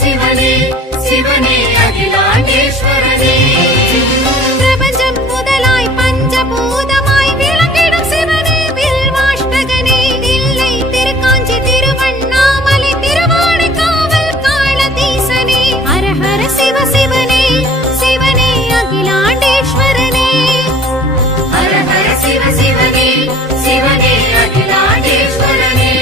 சிவனே சிவனே அகிலாண்டேஸ்வரனே பிரபஞ்சம் முதலாய் பஞ்சபூதமாய் விளங்கிடும் சிவனே வில்வாஷ்டகனே தில்லை திருக்காஞ்சி திருவண்ணாமலை திருவானைக்காவல் காளதீசனே ஹரஹர சிவ சிவனே சிவனே அகிலாண்டேஸ்வரனே ஹரஹர சிவ சிவனே சிவனே அகிலாண்டேஸ்வரனே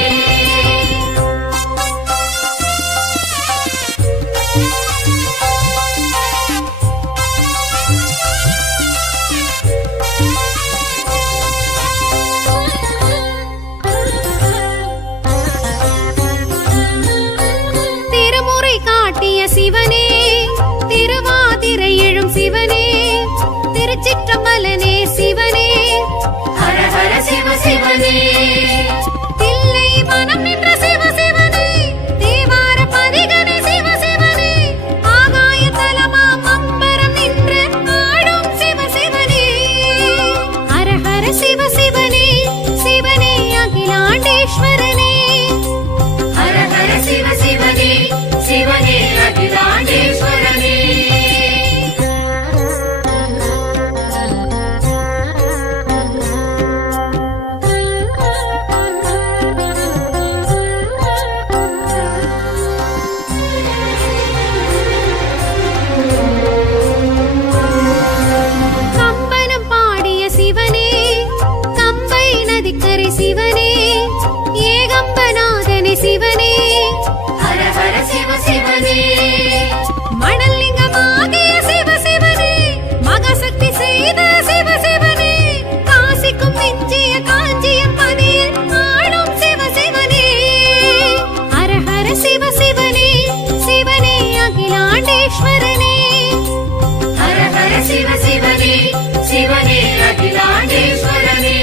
திருமுறை காட்டிய சிவனே திருவாதிரை எழும் சிவனே திருச்சிற்றம்பலனே சிவனே ஹரஹர சிவ சிவனே தில்லை வனம் நின்ற சிவ சிவனே தேவார பதிகனே சிவ சிவனே ஆகாய தலமாம் அம்பரம் நின்று ஆடும் சிவ சிவனே ஹரஹர சிவ சிவனே சிவனே அகிலாண்டேஸ்வரனே ஹரஹர சிவ சிவனே சிவனே அகிலாண்டேஸ்வரனே கம்பனம் பாடிய சிவனே கம்பை நதிக்கரை சிவனே ஏகம்பநாதனே சிவனே ஹரஹர சிவ சிவனே மணலிங்கமாகிய சிவ சிவனே மகசக்தி செய்த சிவ சிவனே காசிக்கும் மிஞ்சிய காஞ்சியம் பதியில் ஆளும் சிவ சிவனே ஹரஹர சிவ சிவனே சிவனே அகிலாண்டேஸ்வரனே ஹரஹர சிவ சிவனே சிவனே அகிலாண்டேஸ்வரனே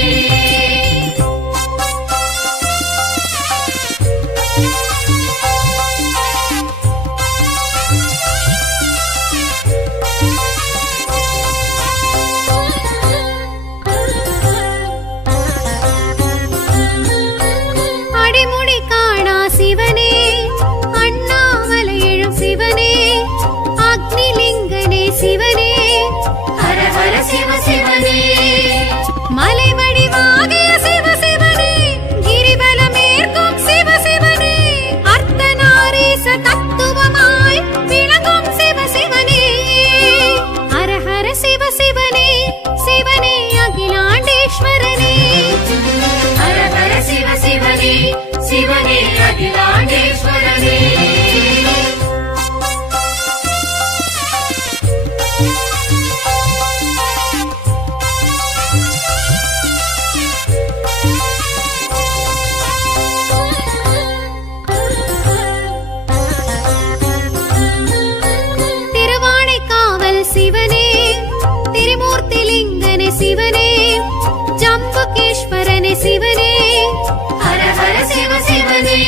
அடிமுடி காணா சிவனே அண்ணாமலை எழும் சிவனே அக்னிலிங்கனே சிவனே ஹரஹர சிவ சிவனே மலை வடிவாகிய சிவ சிவனே கிரிவலமேற்கும் சிவ சிவனே அர்த்தநாரீச தத்துவமாய் விளங்கும் சிவ சிவனே ஹரஹர சிவ சிவனே சிவனே அகிலாண்டேஸ்வரனே ஹரஹர சிவ சிவனே சிவனே அகிலாண்டேஸ்வரனே திருவானைக்காவல் சிவனே திரிமூர்த்திலிங்கனே சிவனே ஜம்புகேஸ்வரனே சிவனே ஹரஹர சிவ சிவனே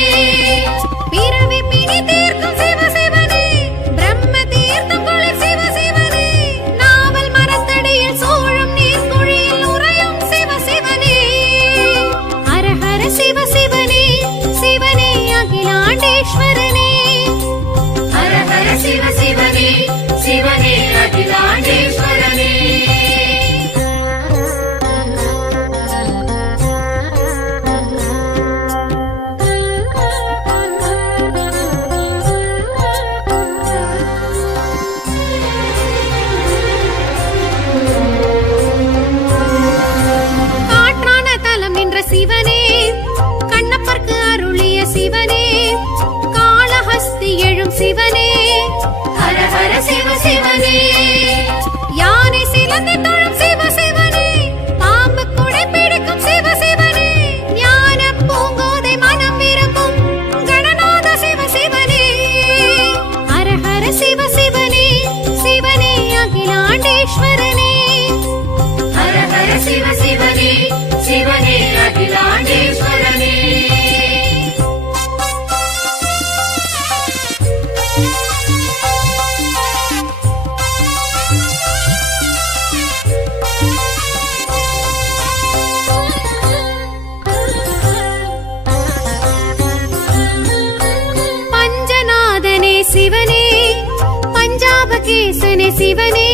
சிவனே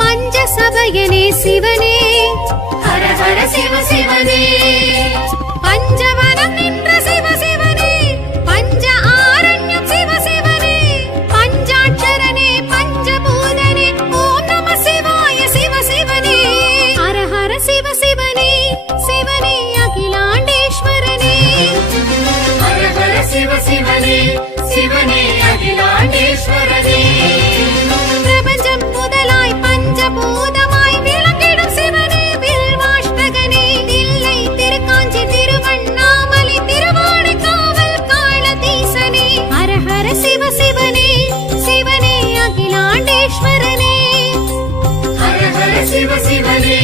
பஞ்ச சபையனே சிவனே ஹர ஹர சிவ சிவனே பஞ்சவனம் நின்ற சிவ சிவனே பஞ்ச ஆரண்யம் சிவ சிவனே பஞ்சாட்சரனே பஞ்சபூதனே ஓம் நம சிவாய சிவ சிவனே ஹர ஹர சிவ சிவனே சிவனே அகிலாண்டேஸ்வரனே ஹர ஹர சிவ சிவனே சிவனே அகிலாண்டேஸ்வரனே பிரபஞ்சம் முதலாய் பஞ்சபூதமாய் விளங்கிடும் சிவனே வில்வாஷ்டகனே தில்லை திருக்காஞ்சி திருவண்ணாமலை திருவானைக்காவல் காளதீசனே ஹர ஹர சிவ சிவனே சிவனே அகிலாண்டேஸ்வரனே ஹர ஹர சிவ சிவனே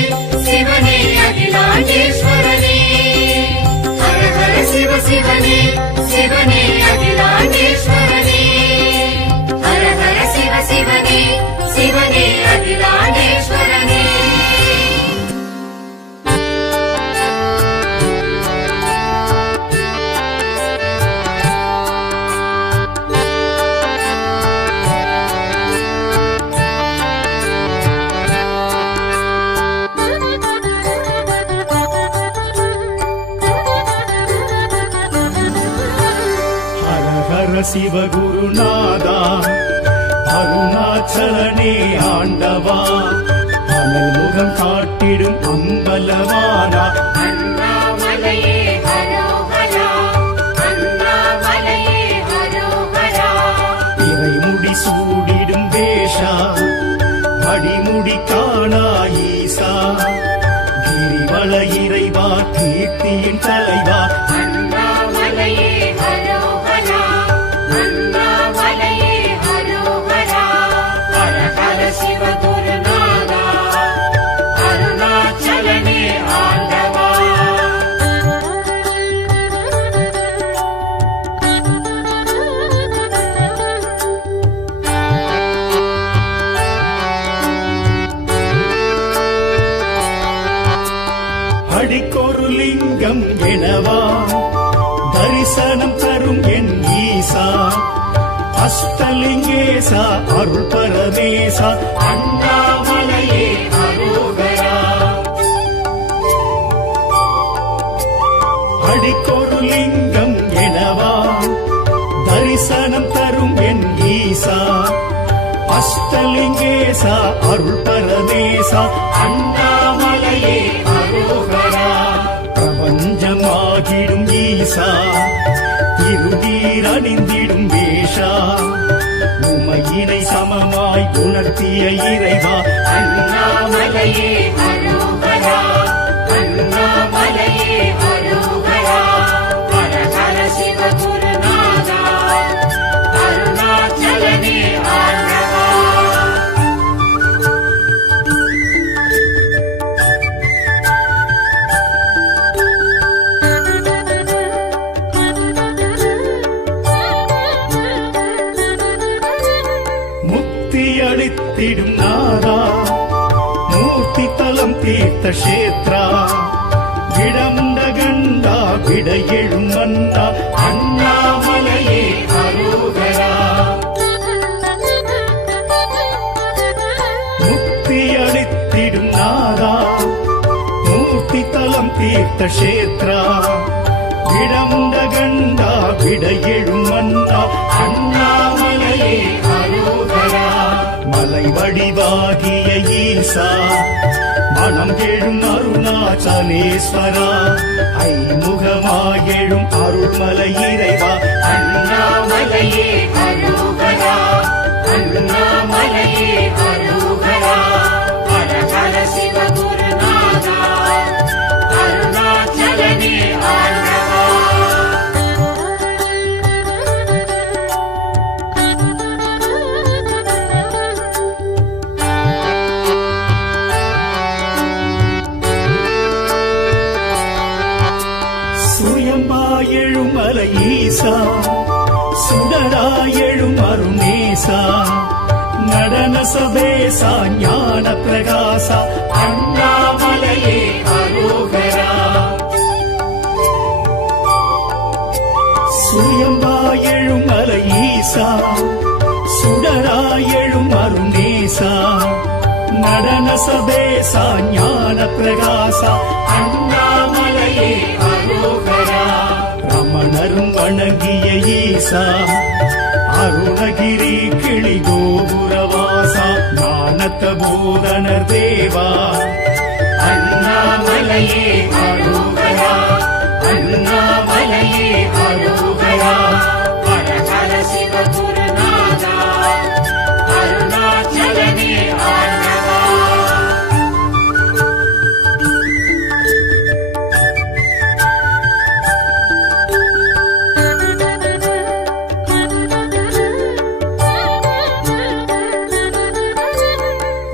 சிவனே அகிலாண்டேஸ்வரனே ஹர ஹர சிவ சிவனே சிவனே அகிலாண்டேஸ்வரனே ஹர ஹர சிவ சிவனே சிவனே அகிலாண்டேஸ்வரனே ஹர ஹர சிவகுருநாதா அருணாச்சலனே ஆண்டவா அனல் முகம் காட்டிடும் அம்பலவானா அண்ணாமலையே ஹரோஹரா அண்ணாமலையே ஹரோஹரா இறைமுடி சூடிடும் வேஷா அடிமுடி காணா ஈசா கிரிவல இறைவா கீர்த்தியின் தலைவா அண்ணாமலையே ஹரோஹரா அண்ணாமலையே ஹரோஹரா ஹர ஹர சிவ குருநாதா அருணாச்சலனே ஆண்டவா அடிக்கொரு லிங்கம் எனவா தரிசனம் தரும் என் ஈசா அஷ்டலிங்கேசா அருள் பரமேசா அண்ணாமலையே ஹரோஹரா அடிக்கொரு லிங்கம் எனவா தரிசனம் தரும் என் ஈசா அஷ்டலிங்கேசா அருள் பரமேசா அண்ணாமலையே ஹரோஹரா பிரபஞ்சமாகிடும் ஈசா இருதீர் அணிந்திடும் வேஷா உமையினை சமமாய் உணர்த்திய இறைவா அண்ணாமலையே ஹரோஹரா அண்ணாமலையே ஹரோஹரா ஹர ஹர சிவ குருநாதா அருணாச்சலனே ஆண்டவா முக்தி அளித்திடும் நாதா மூர்த்தி தலம் தீர்த்த கஷேத்ரா விடமுண்ட கண்டா விட எழும் மன்னா அண்ணாமலையே ஹரோஹரா முக்தி அளித்திடும் நாதா மூர்த்தி தலம் தீர்த்த கஷேத்ரா விடமுண்ட கண்டா விட எழும் மன்னா அண்ணாமலையே ஹரோஹரா மலை வடிவாகிய ஈசா மனம் எழும் அருணாச்சலேஸ்வரா ஐமுகமாயெழும் அருள்மலை இறைவா அண்ணாமலையே ஹரோஹரா அண்ணாமலையே ஹரோஹரா ஹர ஹர சிவ குருநாதா அருணாச்சலனே ஆண்டவா சுயம்பாயெழும் மலை ஈசா சுடராயெழும் அருணேசா நடன சபேசா ஞான பிரகாசா அண்ணாமலையே ஹரோஹரா சுயம்பாயெழும் மலை ஈசா சுடராயெழும் அருணேசா சபேச ஞான பிரகாச அண்ணாமலையே அரோகரா ரமணரும் வணங்கிய ஈசா அருணகிரி கிளி கோபுரவாசா ஞானத்த போதனர் தேவா அண்ணாமலையே அரோகரா அண்ணாமலையே அரோகரா ஹர ஹர சிவ குருநாதா அருணாச்சலனே ஆண்டவா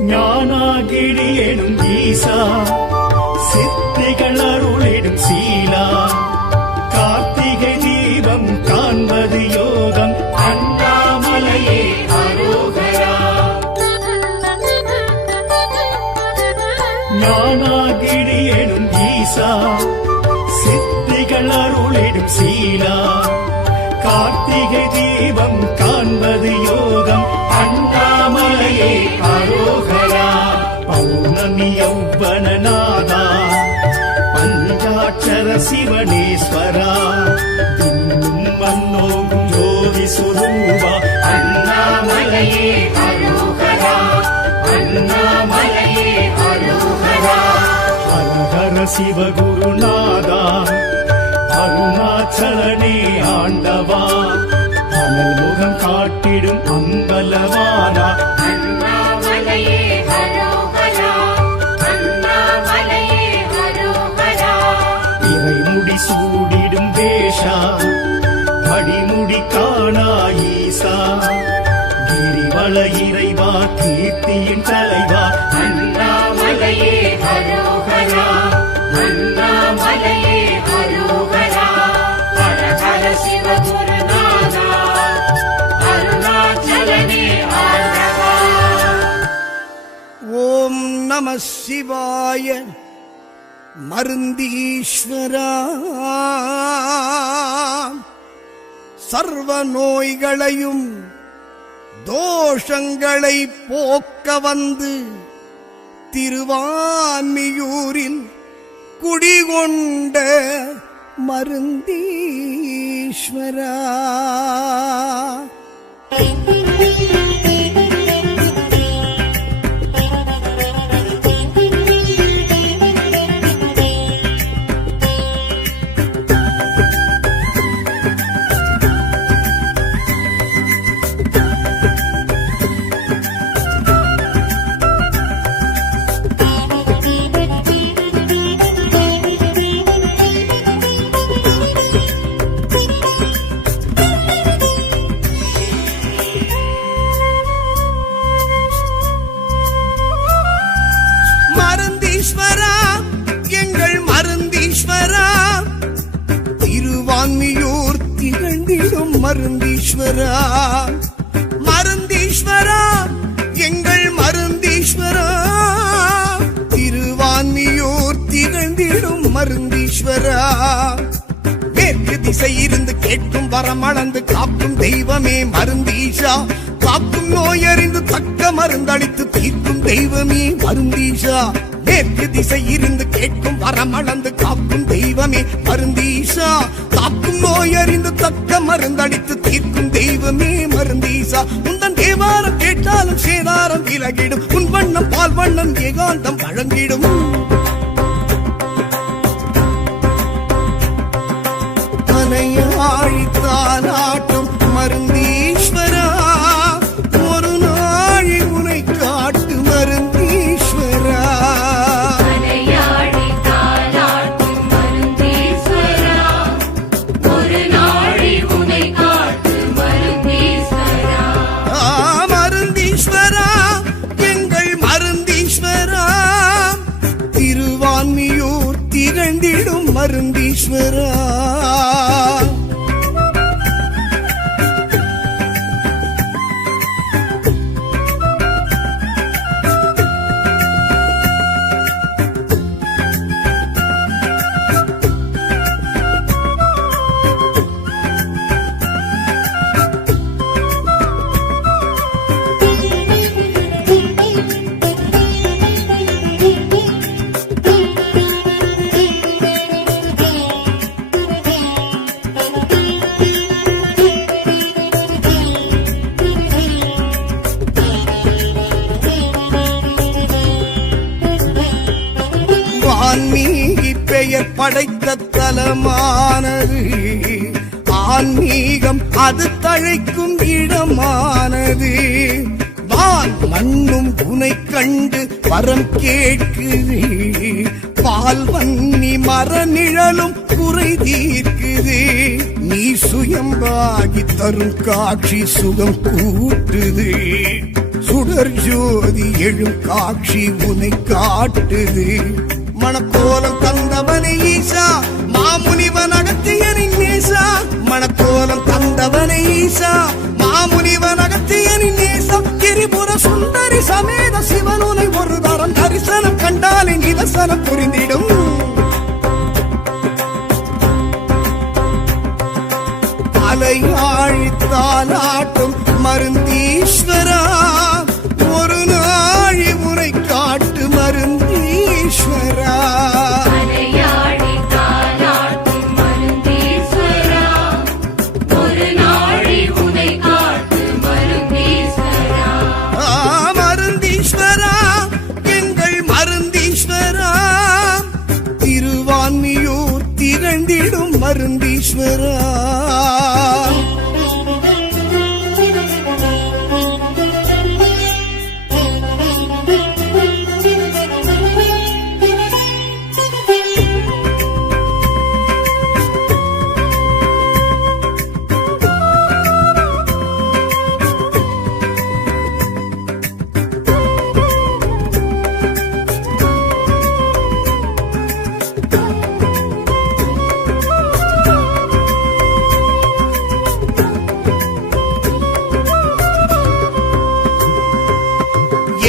ஞானாகிரி எனும் ஈசா சித்திகள் அருளிடும் சீலா கார்த்திகை தீபம் காண்பது யோகம் அண்ணாமலையே அரோகரா ஞானாகிரி எனும் ஈசா சித்திகள் அருளிடும் சீலா கார்த்திகை தீபம் காண்பது யோகம் அண்ணாமலையே அரோகரா பௌர்ணமி யௌவனநாதா பஞ்சாட்சர சிவனேஸ்வரா துள்ளும் மன்னோகும் ஜோதி சுரூபா அண்ணாமலையே அரோகரா அண்ணாமலையே அரோகரா ஹர ஹர சிவகுருநாதா அருணாச்சலனே ஆண்டவா அனல் முகம் காட்டிடும் அம்பலவானா அண்ணாமலையே அரோகரா அண்ணாமலையே அரோகரா இறைமுடி சூடிடும் வேஷா அடிமுடி காணா ஈசா கிரிவல இறைவா கீர்த்தியின் தலைவா அண்ணாமலையே அரோகரா அண்ணாமலையே அரோகரா ஹர ஹர சிவ குருநாதா அருணாச்சலனே ஆண்டவா ஓம் நம சிவாய மருந்தீஸ்வரா சர்வ நோய்களையும் தோஷங்களை போக்க வந்து திருவான்மியூரில் குடிகொண்ட மருந்தீஸ்வரா மருந்தீஸ்வரா எங்கள் மருந்தீஸ்வரா திருவான்மியூர் திகழ்ந்திடும் மருந்தீஸ்வரா மருந்தீஸ்வரா எங்கள் மருந்தீஸ்வரா திருவான்மியூர் திகழ்ந்திடும் மருந்தீஸ்வரா மேற்கு திசையிருந்து கேட்கும் வரமளந்து காக்கும் தெய்வமே மருந்தீஷா காக்கும் நோயறிந்து தக்க மருந்தளித்து தீர்க்கும் தெய்வமே மருந்தீஷா மேற்கு திசையிருந்து கேட்கும் வரமளந்து காக்கும் தெய்வமே மருந்தீஷா காக்கும் நோயறிந்து தக்க மருந்தளித்து தீர்க்கும் தெய்வமே மருந்தீஷா உந்தன் தேவாரம் கேட்டாலும் சேதாரம் விலகிடும் உன் வண்ணம் பால் வண்ணம் ஏகாந்தம் வழங்கிடும் ஆழித்தாலாட்டும் மருந்தீஸ்வரா ஒரு நாழி உனை காட்டு மருந்தீஸ்வரா அலையாடி தாலாட்டும் மருந்தீஸ்வரா ஒரு நாழி உனை காட்டு மருந்தீஸ்வரா மருந்தீஸ்வரா எங்கள் மருந்தீஸ்வரா திருவான்மியூர் திகழ்ந்திடும் மருந்தீஸ்வரா படைத்த தலமானது, ஆன்மீகம் அது தழைக்கும் இடமானது. வான் மண்ணும் உனை கண்டு வரம் கேட்குது, பால் வன்னி மர நிழலும் குறை தீர்க்குது. நீ சுயம்பாகி தரும் காட்சி சுகம் கூட்டுது, சுடர் ஜோதி எழும் காட்சி உனை காட்டுது. மணக்கோலம் தந்தவனை ஈசா, மாமுனிவன் அகத்தியனின் நேசா. மணக்கோலம் தந்தவனை ஈசா, மாமுனிவன் அகத்தியனின் நேசா. திரிபுர சுந்தரி சமேத சிவனுனை ஒரு தரம் தரிசனம் கண்டாலே நிதர்சனம் புரிந்திடும். அலையாழி தாலாட்டும் மருந்தீஸ்வரா, ஒரு நாழி முறை காட்டு மருந்தீஸ்வரா. அலையாடி தாலாட்டும் மருந்தீஸ்வரா, ஒரு நாழி உனை காட்டு மருந்தீஸ்வரா. மருந்தீஸ்வரா, எங்கள் மருந்தீஸ்வரா, திருவான்மியூர் திகழ்ந்திடும் மருந்தீஸ்வரா.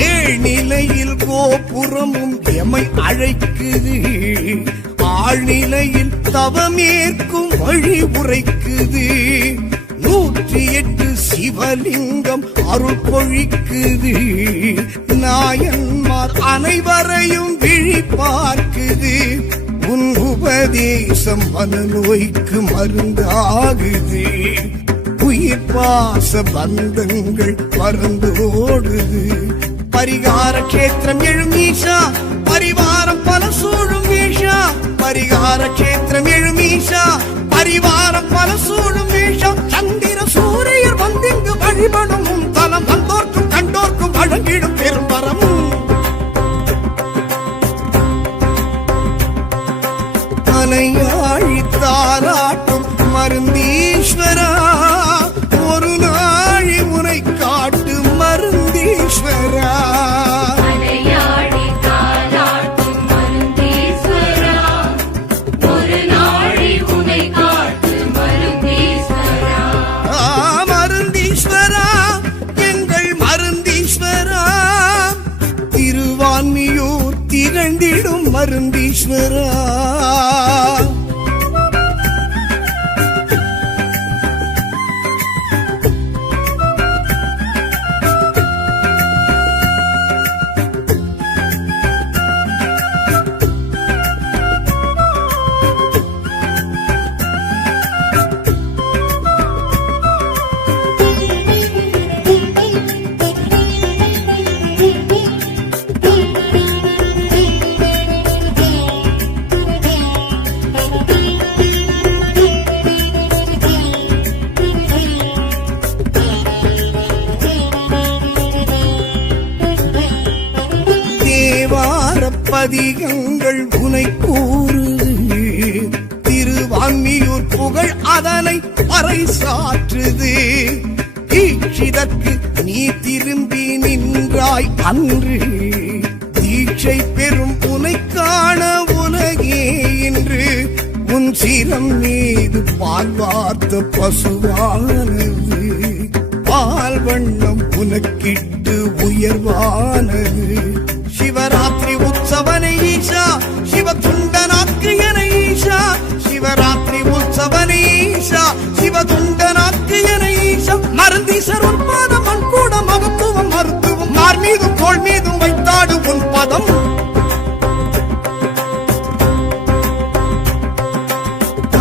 ஏழ்நிலையில் கோபுரமும் எமை அழைக்குது, ஆழ்நிலையில் தவமேற்கும் வழி உரைக்குது. 108 சிவலிங்கம் அருள் பொழிக்குது, நாயன்மார் அனைவரையும் விழி பார்க்குது. உன் உபதேசம் மனநோய்க்கு மருந்தாகுது, உயிர் பாச பந்தங்கள் பறந்தோடுது. பரிகார கஷேத்திரம் எழும் ஈஷா, பரிவாரம் பல சூழும் ஈஷா. பரிகார கஷேத்திரம் எழும் ஈஷா, பரிவாரம் பல சூழும் ஈஷா. சந்திர சூரியர் வந்திங்கு வழிபடும் உன் தலம், வந்தோர்க்கும் கண்டோர்க்கும் வழங்கிடும் பெரும் வரம். அலையாழி தாலாட்டும் மருந்தீஸ்வரா, ஒரு நாழி முறை காட்டு மருந்தீஸ்வரா. அலையாடி தாலாட்டும் மருந்தீஸ்வரா, ஒரு நாழி உனை காட்டு மருந்தீஸ்வரா. மருந்தீஸ்வரா, எங்கள் மருந்தீஸ்வரா, திருவான்மியூர் திகழ்ந்திடும் மருந்தீஸ்வரா. பதிகங்கள் உனை கூறுது, திருவான்மியூர் புகழ் அதனை பறைசாற்றுது. தீட்சிதற்கு நீ திரும்பி நின்றாய் அன்று, தீட்சை பெறும் உனை காண உலகே இன்று. உன் சிரம் மீது பால் வார்த்த பசுவானது, பால் வண்ணம் உனக்கிட்டு உயர்வானது. சிவராத்திரி உற்சவனை ஈஷா, சிவ துண்டனாக்கு என ஈஷா. சிவராத்திரி உற்சவனை ஈஷா, சிவ துண்டனாக்கு என ஈஷா. மருந்தீசர் உன் பாதம் மண் கூட மகத்துவம் மருத்துவம், மார் மீதும் தோள் மீதும் வைத்தாடு உன் பதம்.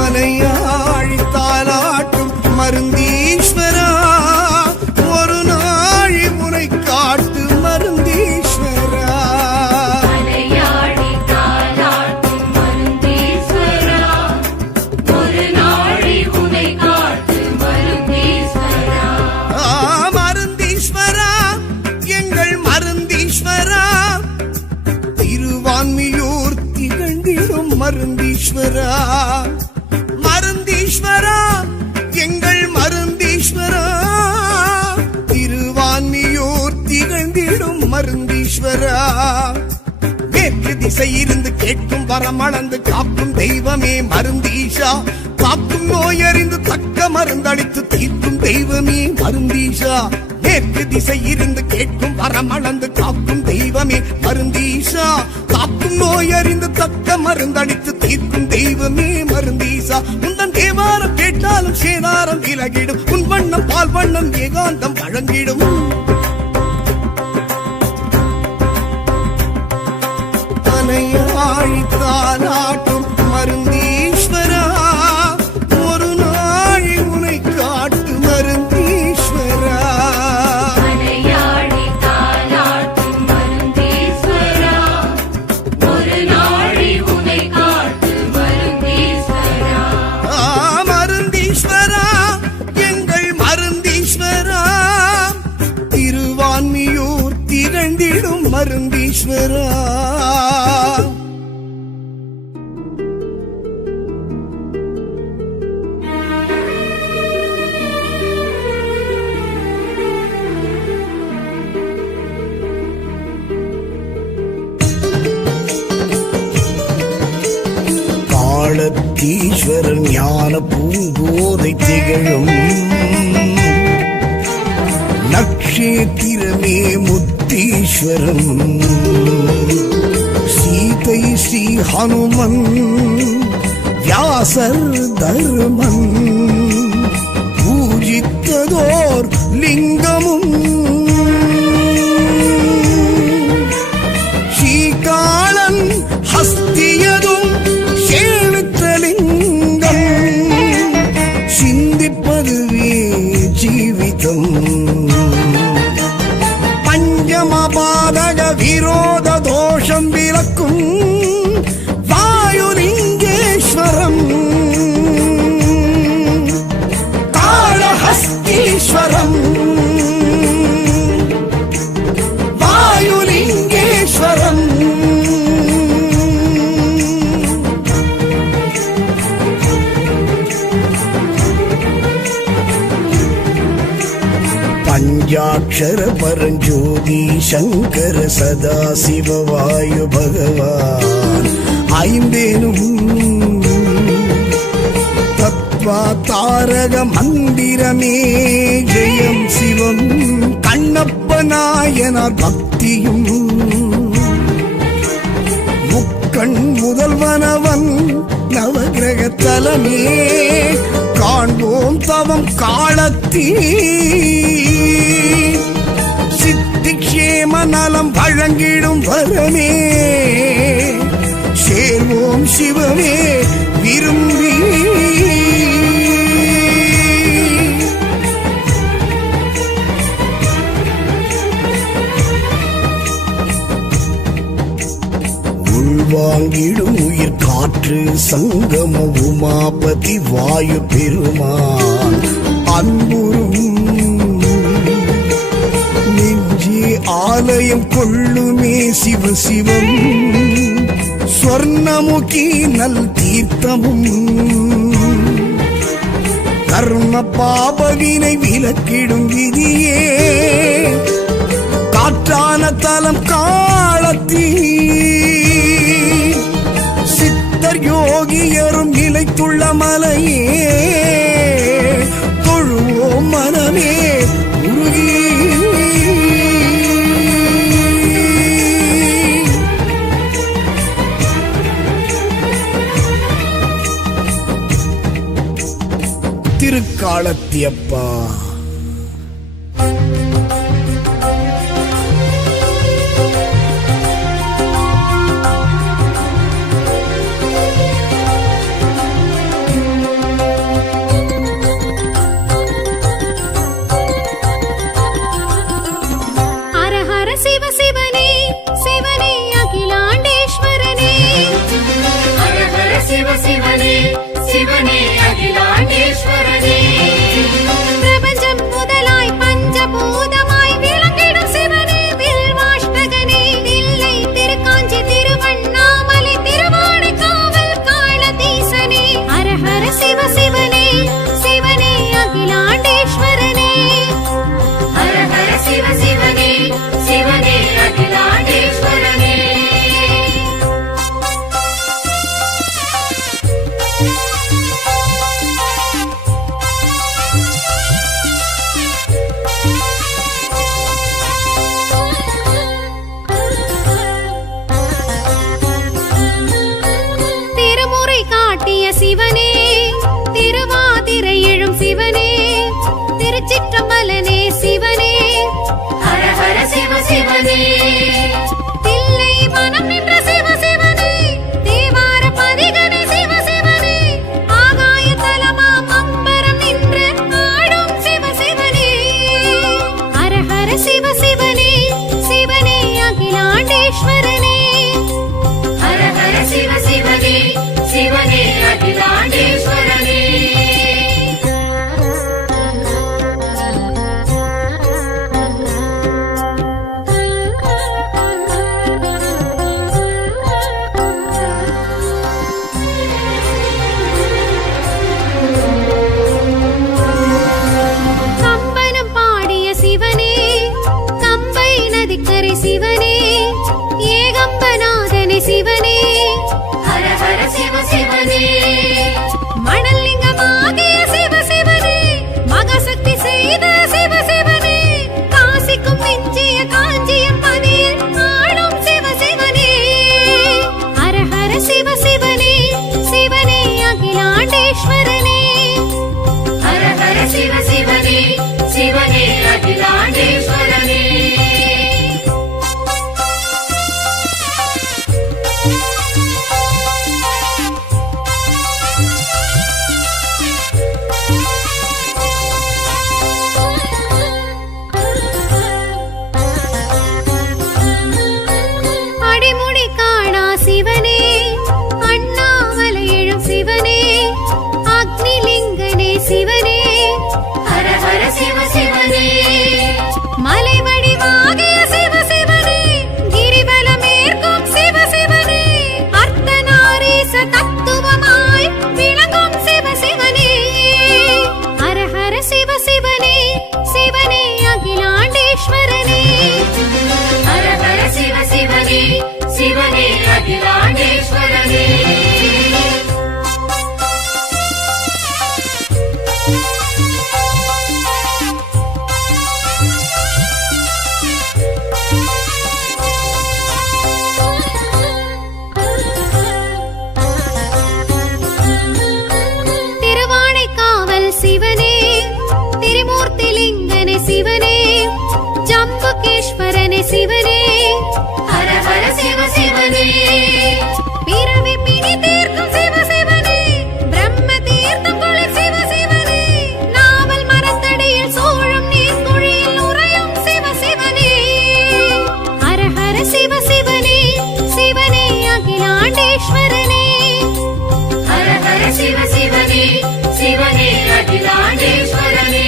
அலையாழி தாலாட்டும் மருந்தீஸ்வரா, ஒரு நாழி முறை காட்டு மருந்தீஸ்வரா. அலையாடி தாலாட்டும் மருந்தீஸ்வரா, மருந்தீஸ்வரா மருந்தீஸ்வரா எங்கள் மருந்தீஸ்வரா திருவான்மியூர் திகழ்ந்திடும் மருந்தீஸ்வரா மேற்கு திசையிருந்து கேட்கும் வரமளந்து காக்கும் தெய்வமே மருந்தீஷா காக்கும் நோயறிந்து தக்க மருந்தளித்து தீர்க்கும் தெய்வமே மருந்தீஷா மேற்கு திசையிருந்து கேட்கும் வரமளந்து காக்கும் தெய்வமே மருந்தீஷா காக்கும் நோயறிந்து தக்க மருந்தளித்து தீர்க்கும் தெய்வமே மருந்தீஷா உந்தன் தேவாரம் கேட்டாலும் சேதாரம் விலகிடும் உன் வண்ணம் பால் வண்ணம் ஏகாந்தம் வழங்கிடும் தாலாட்டும் மருந்தீஸ்வரா ஒரு நாழி உனை காட்டு மருந்தீஸ்வரா மலையாடி தாலாட்டும் மருந்தீஸ்வரா ஒரு நாழி உனை காட்டு மருந்தீஸ்வரா மருந்தீஸ்வரா எங்கள் மருந்தீஸ்வரா திருவான்மியூர் திகழ்ந்திடும் மருந்தீஸ்வரா ஈஸ்வரன் ஞான பூங்கோதை திகழும் நக்ஷேத்திரமே முத்தீஸ்வரம் சீதை ஸ்ரீ ஹனுமன் வியாசர் தர்மன் பூஜித்ததோர் லிங்கமும் ஸ்ரீகாலன் ஹஸ்தியதும் சிந்திப்பதுவே ஜீவிதம் பஞ்சமபாதக விரோத தோஷம் விலக்கும் வாயுலிங்கேஸ்வரம் காளஹஸ்தீஸ்வரம் வாயுலிங்கேஸ்வரம் பஞ்சாட்சர பரஞ்சோதி சங்கர சதா சிவவாயு பகவான் ஐம்பேனும் தத்வா தாரக மந்திரமே ஜெயம் சிவம் கண்ணப்ப நாயனார் பக்தியும் முக்கண் முதல்வனவன் நவகிரக தலமே காண்போம் தவம் காலத்தீ சித்திக்ஷேம நலம் வழங்கிடும் வரமே சேர்வோம் சிவமே விரும்பி உள்வாங்கிடும் உயிர் காற்று சங்கம உமாபதி வாயு பெருமான் அன்புறும் நெஞ்சே ஆலயம் கொள்ளுமே சிவ சிவம் ஸ்வர்ணமுகி நல் தீர்த்தமும் கர்ம பாபவினை விலக்கிடும் விதியே காற்றான தலம் காலத்தீ சித்தர் யோகியரும் நிலைத்துள்ள மலையே தொழுவோம் மனமே உருகி திருக்காலத்தியப்பா சிவனே சிவனே அகிலாண்டேஸ்வரனே பிரபஞ்சம் முதலாய் பஞ்சபூதமாய் விளங்கிடும் சிவனே வில்வாஷ்டகனே தில்லை திருக்காஞ்சி திருவண்ணாமலை திருவானைக்காவல் திருச்சிற்றம்பலனே சிவனே ஹர ஹர சிவ சிவனே தில்லை மனம் நின்ற சிவ சிவனே தேவார பதிகனே சிவ சிவனே ஆகாய தலமாம் அம்பரம் நின்று ஆடும் சிவ சிவனே ஹர ஹர சிவ சிவனே சிவனே அகிலாண்டேஸ்வரனே ஹர ஹர சிவ சிவனே சிவனே அகிலாண்டேஸ்வரனே கம்பனம் பாடிய சிவனே கம்பை நதிக்கரை சிவனே ஏகம்பநாதனே சிவனே ஹர ஹர சிவ சிவனே மணல் லிங்கமாகிய சிவ சிவனே மகசக்தி செய்த சிவ சிவனே காசிக்கும் மிஞ்சிய காஞ்சியம் பதியில் ஆடும் சிவ சிவனே ஹர ஹர சிவ சிவனே சிவனே அகிலாண்டேஸ்வரனே ஹர ஹர சிவ சிவனே சிவனே அகிலாண்டேஸ்வரனே அடிமுடி காணா சிவனே அண்ணாமலை எழும் சிவனே அக்னிலிங்கனே சிவனே ஹர ஹர சிவ சிவனே மலை வடிவாகிய சிவ சிவனே கிரிவலமேற்கும் சிவ சிவனே அர்த்தநாரீச தத்துவமாய் விளங்கும் சிவ சிவனே ஹர ஹர சிவ சிவனே சிவனே அகிலாண்டேஸ்வரனே ஹர ஹர சிவ சிவனே சிவனே அகிலாண்டேஸ்வரனே திருவானைக்காவல் சிவனே திரிமூர்த்திலிங்கனே சிவனே ஜம்புகேஸ்வரனே சிவனே ஹர ஹர சிவ சிவனே பிறவி பிணி தீர்க்கும் சிவ சிவனே பிரம்ம தீர்த்தம் கொலை சிவ சிவனே நாவல் மரத்தடியில் சூழும் நீர்க்குழியில் உறையும் சிவ சிவனே ஹர ஹர சிவ சிவனே சிவனே அகிலாண்டேஸ்வரனே ஹர ஹர சிவ சிவனே சிவனே அகிலாண்டேஸ்வரனே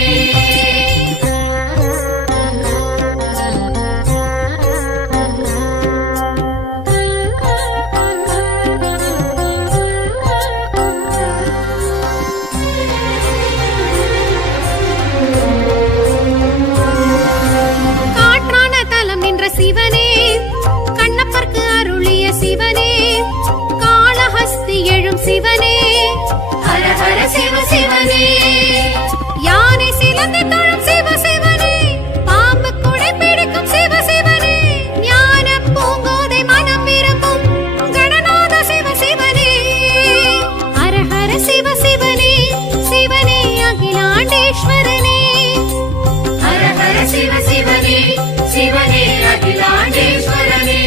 காற்றான தலம் நின்ற சிவனே கண்ணப்பர்க்கு அருளிய சிவனே காளஹஸ்தி எழும் சிவனே ஹர ஹர சிவ சிவனே யானை சிலந்தி தொழும் சிவ சிவனே பாம்பு குடை பிடிக்கும் சிவ சிவனே ஞான பூங்கோதை மனம் விரும்பும் கணநாத சிவ சிவனே ஹர ஹர சிவ சிவனே சிவனே அகிலாண்டேஸ்வரனே ஹர ஹர சிவ சிவனே சிவனே அகிலாண்டேஸ்வரனே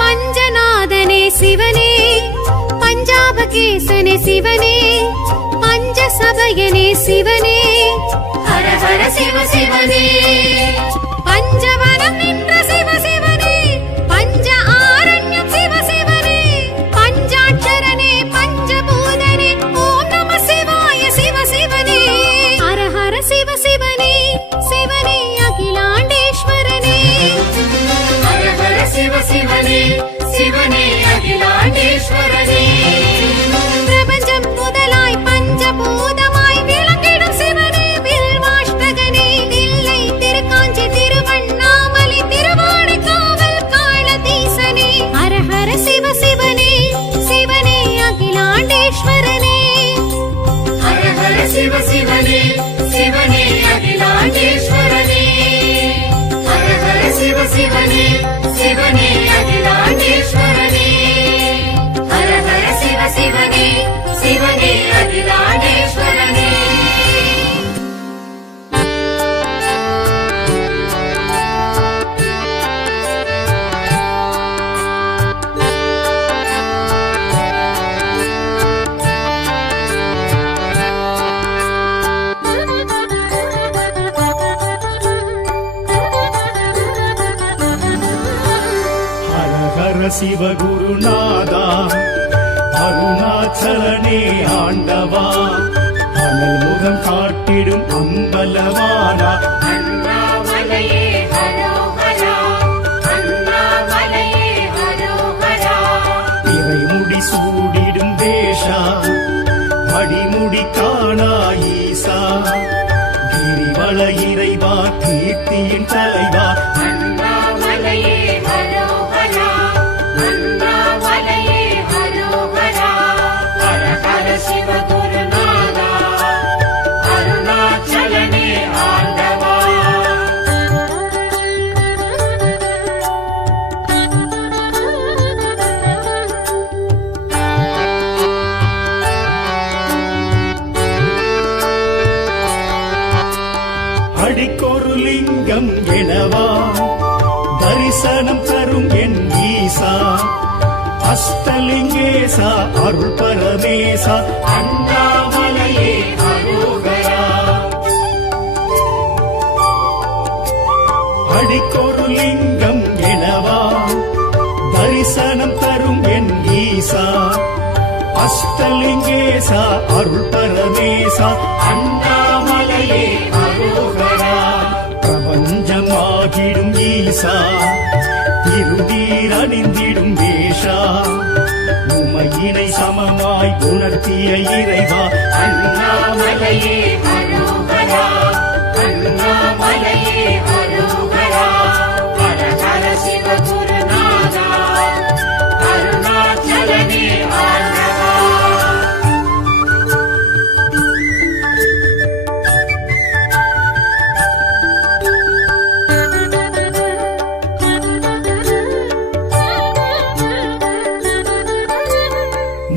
பஞ்சநாதனே சிவனே பஞ்சாபகேசனே சிவனே பஞ்சசபயனே சிவனே ஹர ஹர சிவ சிவனே பஞ்சவனம் நின்ற சிவ சிவனே பஞ்ச ஆரண்யம் சிவ சிவனே பஞ்சாட்சரனே பஞ்சபூதனே ஓம் நம சிவாய சிவ சிவனே ஹர ஹர சிவ சிவனே சிவனே அகிலாண்டேஸ்வரனே ஹர ஹர சிவ சிவனே சிவனே அகிலாண்டேஸ்வரனே பிரபஞ்சம் முதலாய் பஞ்சபூதமாய் விளங்கிடும் சிவனே வில்வாஷ்டகனே தில்லை திருக்காஞ்சி சிவகுருநாதா அருணாச்சலனே ஆண்டவா அனல் முகம் காட்டிடும் அம்பலவானா அண்ணாமலையே ஹரோஹரா அண்ணாமலையே ஹரோஹரா இறைமுடி சூடிடும் தேஷா அடிமுடி காணா ஈசா கிரிவல இறைவா கீர்த்தியின் தலைவா அண்ணாமலையே ஹரோஹரா அண்ணாமலையே ஹரோஹரா ஹர ஹர சிவ குருநாதா அருணாச்சலனே ஆண்டவா அடிக்கொரு லிங்கம் எனவா தரிசனம் தரும் என் ஈசா அஷ்டலிங்கேசா அருள் பரமேசா அண்ணாமலையே ஹரோஹரா அடிக்கொரு லிங்கம் எனவா தரிசனம் தரும் என் ஈசா அஷ்டலிங்கேசா அருள் பரமேசா அண்ணாமலையே ஹரோஹரா பிரபஞ்சமாகிடும் ஈசா திருநீர் அணிந்திடும் வேஷா உமையினை சமமாய் உணர்த்திய இறைவா அண்ணாமலையே ஹரோஹரா அண்ணாமலையே ஹரோஹரா ஹர ஹர சிவ குருநாதா அருணாச்சலனே ஆண்டவா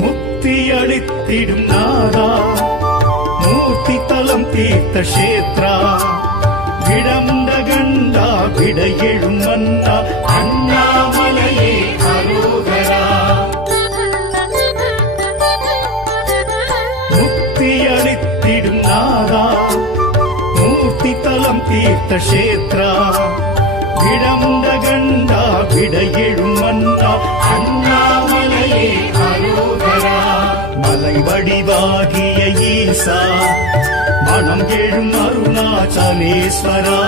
முக்தி அளித்திடும் நாதா மூர்த்தி தலம் தீர்த்த கஷேத்ரா விடமுண்ட கண்டா விட எழும் மன்னா அண்ணாமலையே ஹரோஹரா முக்தி அளித்திடும் நாதா மூர்த்தி தலம் தீர்த்த கஷேத்ரா விடமுண்ட கண்டா விட எழும் மன்னா அண்ணாமலையே ஹரோஹரா மலை வடிவாகிய ஈசா மனம் எழும் அருணாச்சலேஸ்வரா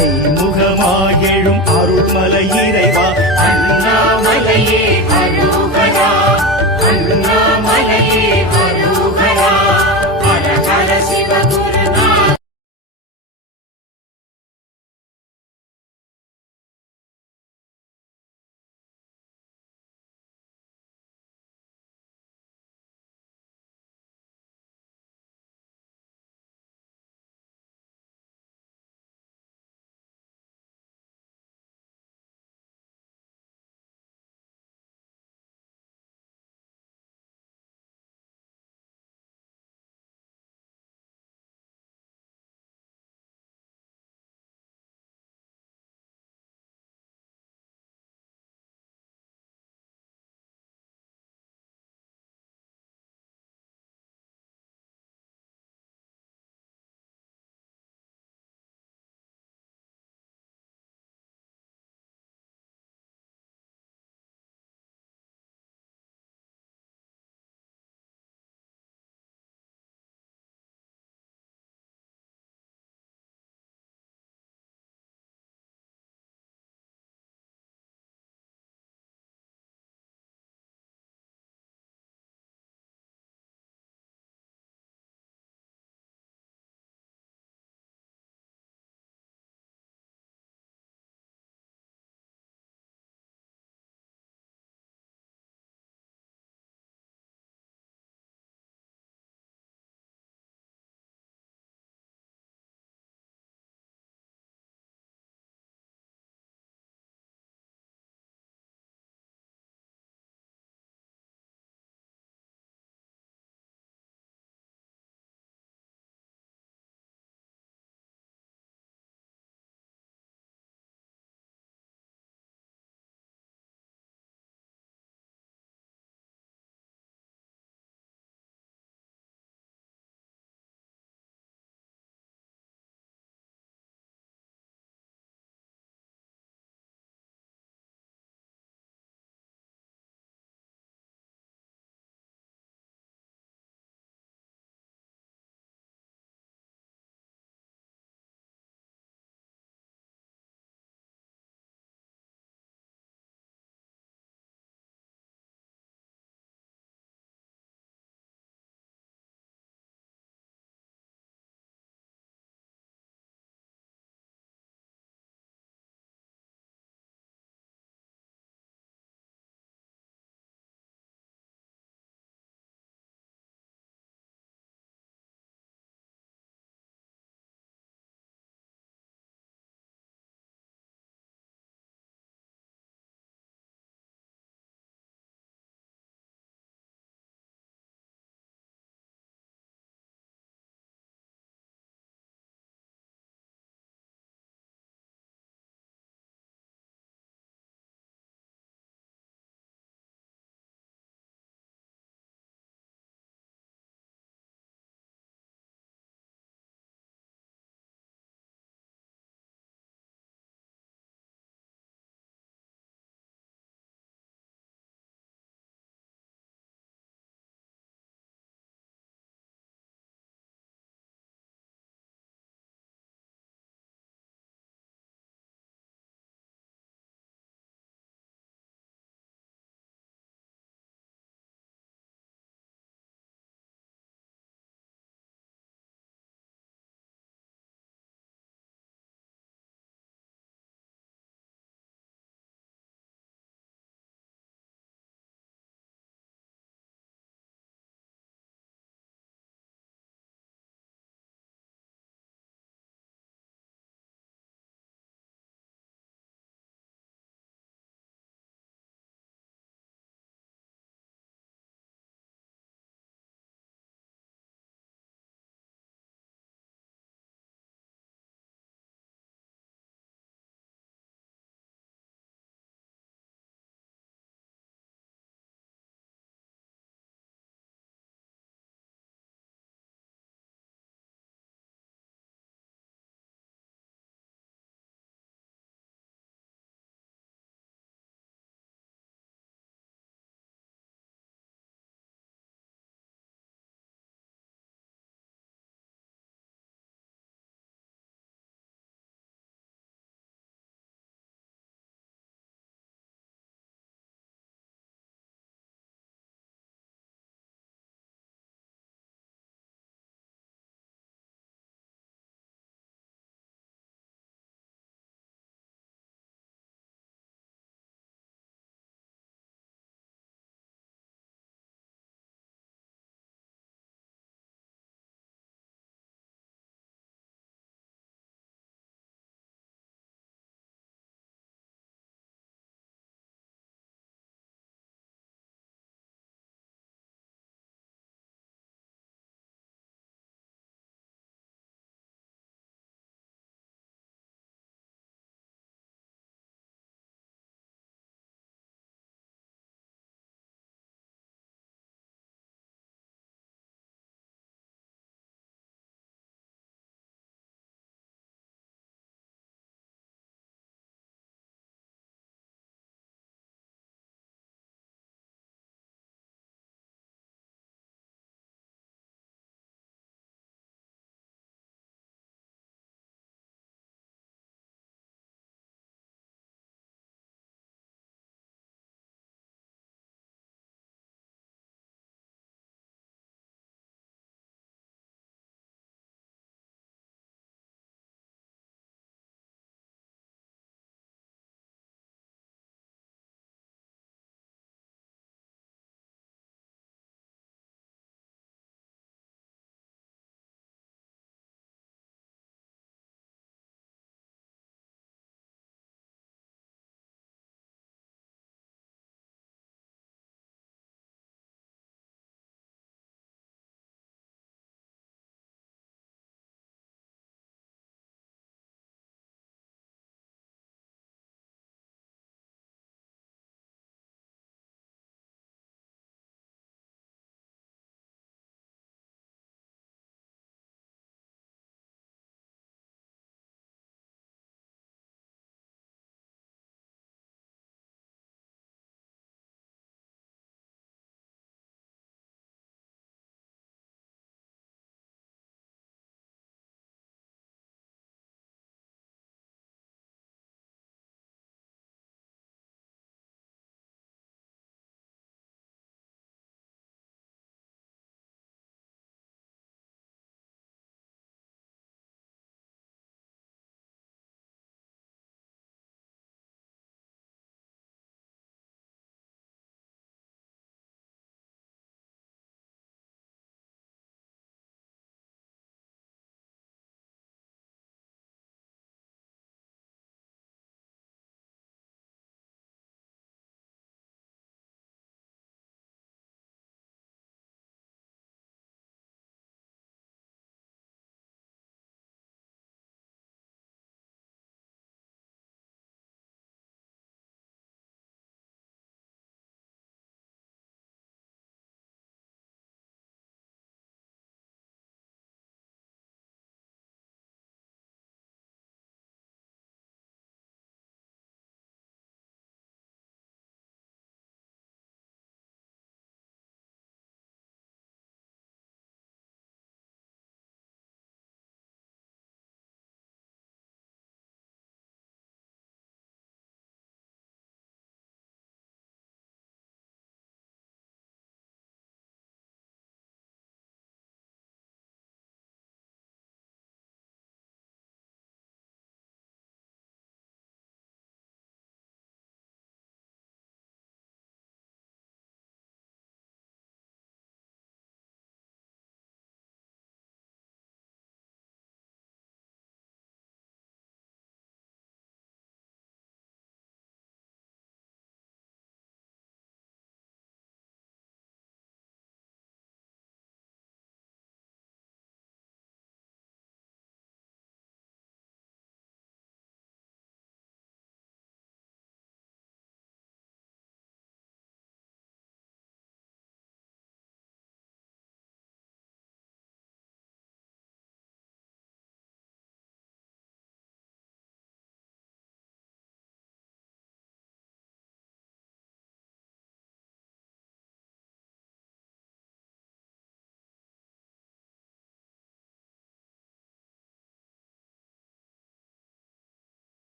ஐமுகமாயெழும் அருள்மலை இறைவா அண்ணாமலையே ஹரோஹரா